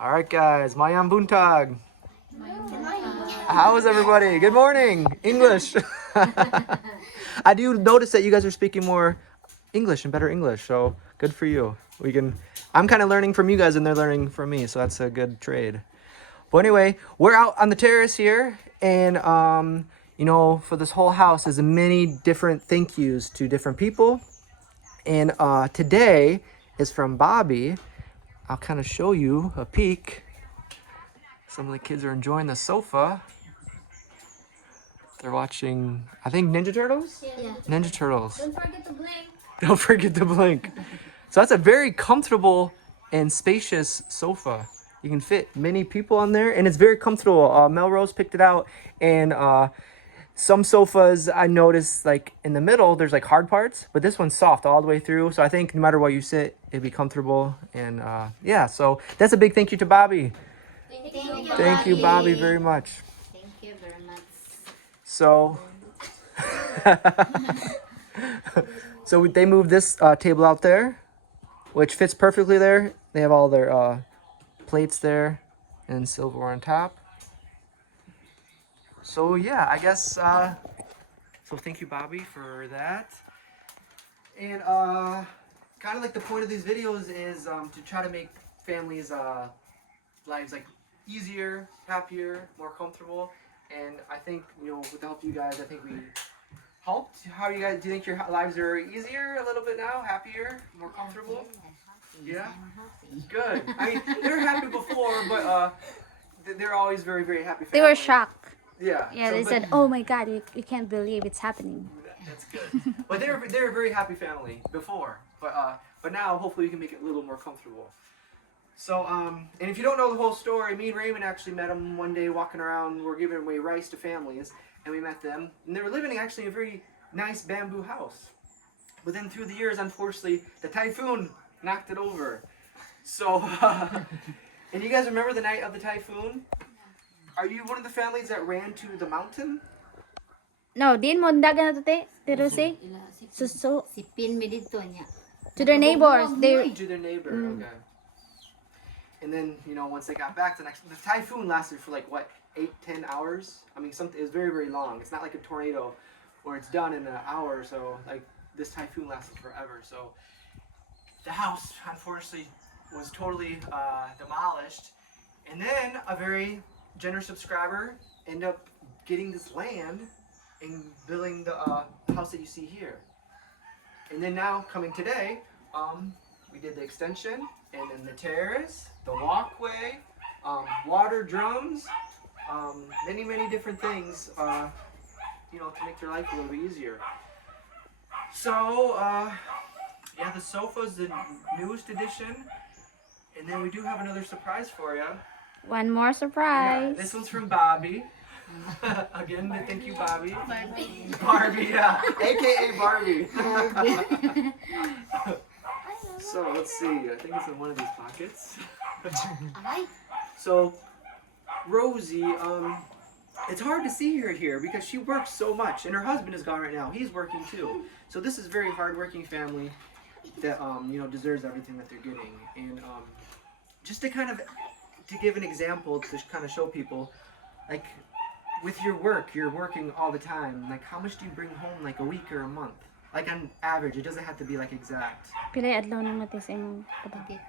All right, guys. Mayang buntag. How is everybody? Good morning. English. I do notice that you guys are speaking more English and better English, so good for you. I'm kind of learning from you guys and they're learning from me, so that's a good trade. But anyway, we're out on the terrace here, and for this whole house is many different thank yous to different people. And today is from Bobby. I'll kind of show you a peek. Some of the kids are enjoying the sofa. They're watching, I think, Ninja Turtles? Yeah. Ninja Turtles. Don't forget to blink. Don't forget to blink. So that's a very comfortable and spacious sofa. You can fit many people on there, and it's very comfortable. Melrose picked it out, and some sofas I noticed, like in the middle, there's like hard parts, but this one's soft all the way through. So I think no matter what you sit, it'd be comfortable. And yeah, so that's a big thank you to Bobby. Thank you, Bobby, very much. Thank you very much. So, so they moved this table out there, which fits perfectly there. They have all their plates there and silverware on top. So yeah, I guess, so thank you, Bobby, for that. And kind of like the point of these videos is to try to make families' lives like easier, happier, more comfortable. And I think, with the help of you guys, I think we helped. How do you guys, do you think your lives are easier a little bit now, happier, more comfortable? Yeah? Good. I mean, they were happy before, but they're always very, very happy families. They were shocked. Yeah. Yeah, so, they said, "Oh my God, you can't believe it's happening." That's good. But they're a very happy family before, but now hopefully we can make it a little more comfortable. So and if you don't know the whole story, me and Raymond actually met them one day walking around. We're giving away rice to families, and we met them, and they were living actually in a very nice bamboo house. But then through the years, unfortunately, the typhoon knocked it over. So, and you guys remember the night of the typhoon? Are you one of the families that ran to the mountain? No, din mo dagan na to te Rosie. So Sipin mi dito niya. to their neighbors, they To their neighbor, okay. And then, once they got back, the typhoon lasted for like, what, 8-10 hours? I mean, it was very, very long. It's not like a tornado where it's done in an hour or so. Like, this typhoon lasted forever. So, the house, unfortunately, was totally demolished. And then, a very generous subscriber ended up getting this land and building the house that you see here. And then now, coming today, we did the extension, and then the terrace, the walkway, water drums, many, many different things, to make their life a little bit easier. So, yeah, the sofa's the newest addition, and then we do have another surprise for you. one more surprise. Yeah, this one's from Bobby. Again, thank you, Bobby. Barbie, yeah, AKA Barbie. So let's see. I think it's in one of these pockets. So Rosie, it's hard to see her here because she works so much, and her husband is gone right now. He's working too. So this is a very hardworking family that deserves everything that they're getting. And just to give an example to kind of show people, like with your work, you're working all the time. Like how much do you bring home, like a week or a month? Like on average, it doesn't have to be like exact. Pilay adlaw na mati sa imong trabaho.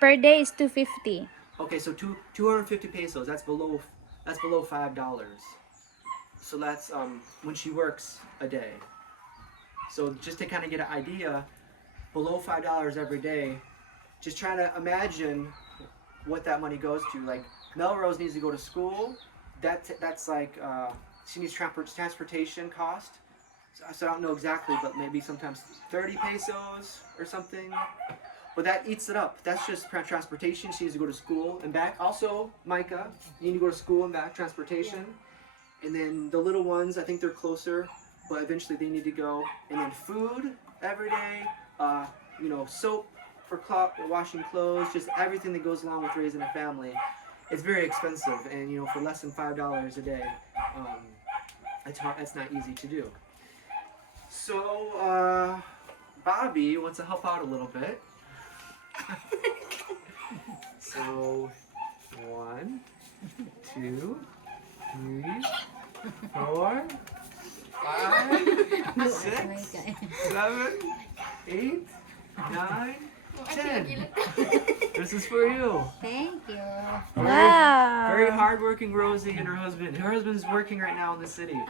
Per day is 250. Okay, so 250 pesos. That's below $5. So that's when she works a day. So just to kind of get an idea, below $5 every day. Just trying to imagine what that money goes to. Like Melrose needs to go to school. That's like she needs transportation cost. So I don't know exactly, but maybe sometimes 30 pesos or something. But that eats it up. That's just transportation. She needs to go to school and back. Also, Micah, you need to go to school and back, transportation. Yeah. And then the little ones, I think they're closer, but eventually they need to go. And then food every day, soap for washing clothes, just everything that goes along with raising a family. It's very expensive, and for less than $5 a day, it's not easy to do. So, Bobby wants to help out a little bit. So 1, 2, 3, 4, 5, 6, 7, 8, 9, 10. This is for you. Thank you. Wow. Very hardworking Rosie and her husband. Her husband's working right now in the city.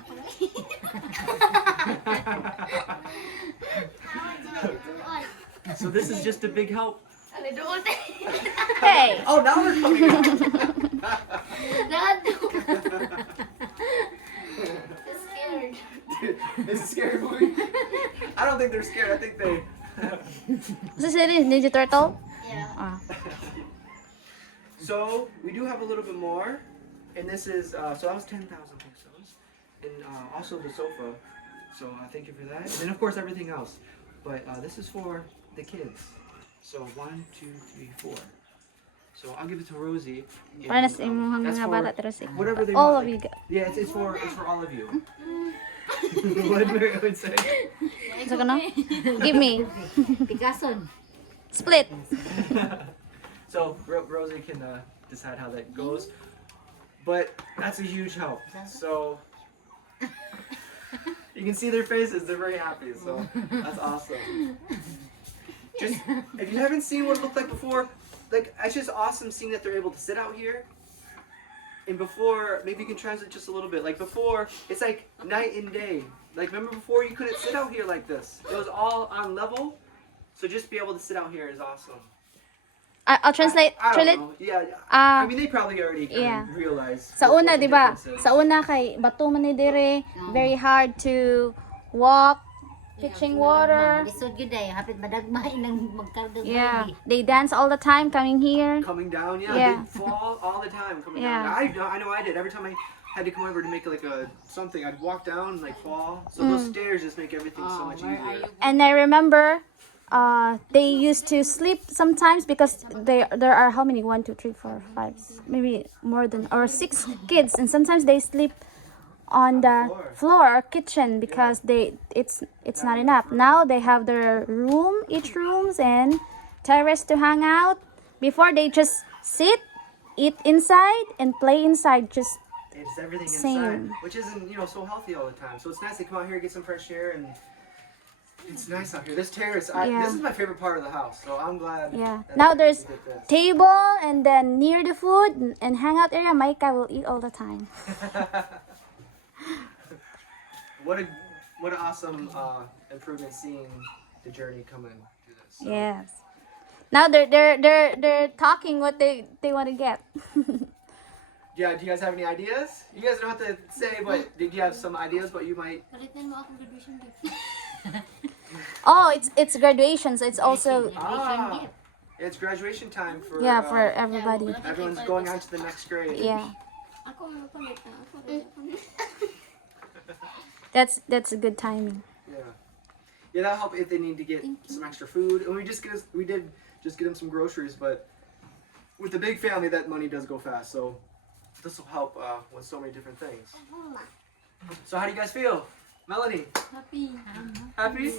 So this is just a big help. Hey. Oh, now they're coming out. Scared. Is it scary movie? I don't think they're scared. I think they. This is Ninja Turtle? Yeah. Ah. So we do have a little bit more, and this is so that was 10,000 pesos, and also the sofa. So thank you for that, and then of course everything else. But this is for the kids. So 1, 2, 3, 4. So I'll give it to Rosie. and, Para sa imong that's mga for bata terus whatever they all want. of you. Yeah, it's for all of you. What did Mary would say? So no? Give me. Picasso. Split. So Rosie can decide how that goes, but that's a huge help. So you can see their faces; they're very happy. So that's awesome. Just if you haven't seen what it looked like before, like it's just awesome seeing that they're able to sit out here. And before, maybe you can translate just a little bit. Like before, it's like night and day. Like remember before, you couldn't sit out here like this. It was all on level. So just be able to sit out here is awesome. I'll translate. I don't Translate. know. Yeah. I Ah, mean, they probably already kind yeah. of realized. sa what una, the di ba? difference is. Sa una kay bato man ni dire, very hard to walk, fetching water. Lisod yun eh. Hapit madagmay ng magkardog. Yeah, they dance all the time coming here. Coming down, yeah, Yeah. they fall all the time coming Yeah. down. I know I did. Every time I had to come over to make like a something, I'd walk down and like fall. So those stairs just make everything so much easier. And I remember they used to sleep sometimes because there are how many 1, 2, 3, 4, 5, maybe more than or 6 kids, and sometimes they sleep on the floor or kitchen because it's not enough. Now they have their room, each rooms and terrace to hang out. Before they just sit, eat inside and play inside. Just It's everything Same. inside, which isn't so healthy all the time. So it's nice to come out here, get some fresh air, and it's nice out here. This terrace, Yeah. this is my favorite part of the house. So I'm glad. yeah. that Now we there's did this. table and then near the food and hangout area. Micah will eat all the time. What an awesome improvement seeing the journey coming through this. So. Yes. Now they're talking what they want to get. Yeah, do you guys have any ideas? You guys don't have to say, but did you have some ideas what you might? Palitan mo akong graduation gift. Oh, it's graduation, so it's also Ah, it's graduation time for for everybody. everyone's going on to the next grade. Yeah, Ako mapalit na. Ako that's a good timing. Yeah, that'll help if they need to get some extra food. And we did just get them some groceries, but with the big family, that money does go fast. So this will help with so many different things. So how do you guys feel, Melanie? Happy. Happy?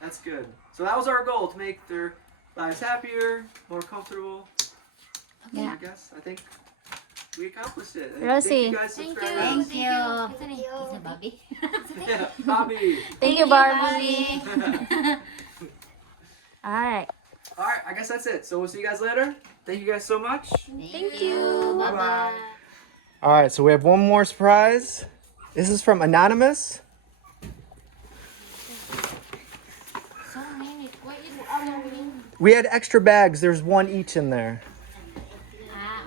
That's good. So that was our goal, to make their lives happier, more comfortable. Yeah. I guess I think we accomplished it. Rosie. Thank you guys. Thank subscribe. you. Thank you. Isa Bobby. Yeah, Bobby. Thank you, Barbie. All right. All right, I guess that's it. So we'll see you guys later. Thank you guys so much. Thank you. Bye-bye. All right, so we have one more surprise. This is from Anonymous. So, minute. Why is We had extra bags. There's one each in there.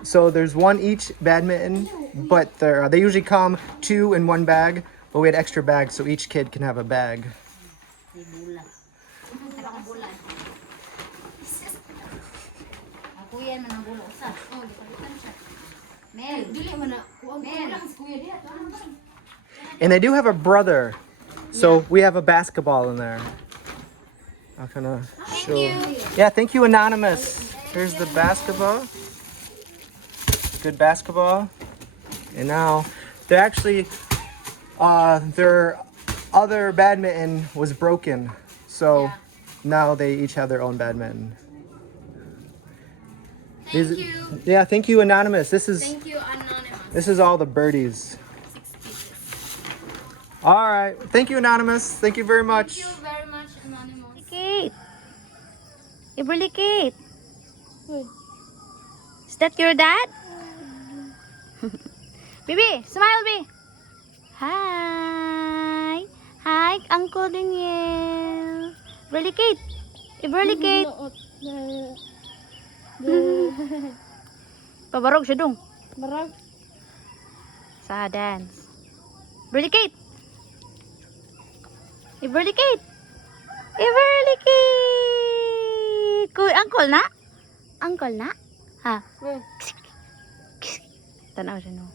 So there's one each badminton, but they usually come 2 in 1 bag. But we had extra bags, so each kid can have a bag. Ako yan man ang bulo sa. Oh, dipalitan siya. Mel, dili man na. Mel. And they do have a brother, so we have a basketball in there. I'll kind of show. Yeah, thank you, Anonymous. Here's the basketball. Good basketball. And now they're actually their other badminton was broken, so now they each have their own badminton. These, Thank you. yeah, thank you, Anonymous. This is Thank you, Anonymous. this is all the birdies. 6 pieces. All right. Thank you, Anonymous. Thank you very much. Thank you very much, Anonymous. Kate. Iberly Kate. Is that your dad? Bibi, smile, Bibi. Hi. Hi, Uncle Daniel. Iberly Kate. Iberly Kate. Pabarog siya dong. Barag. Sa dance. Iberly Kate. Iberly Kate. Iberly Kate. Kuy, uncle na? Uncle na? Ha? Tanaw siya no.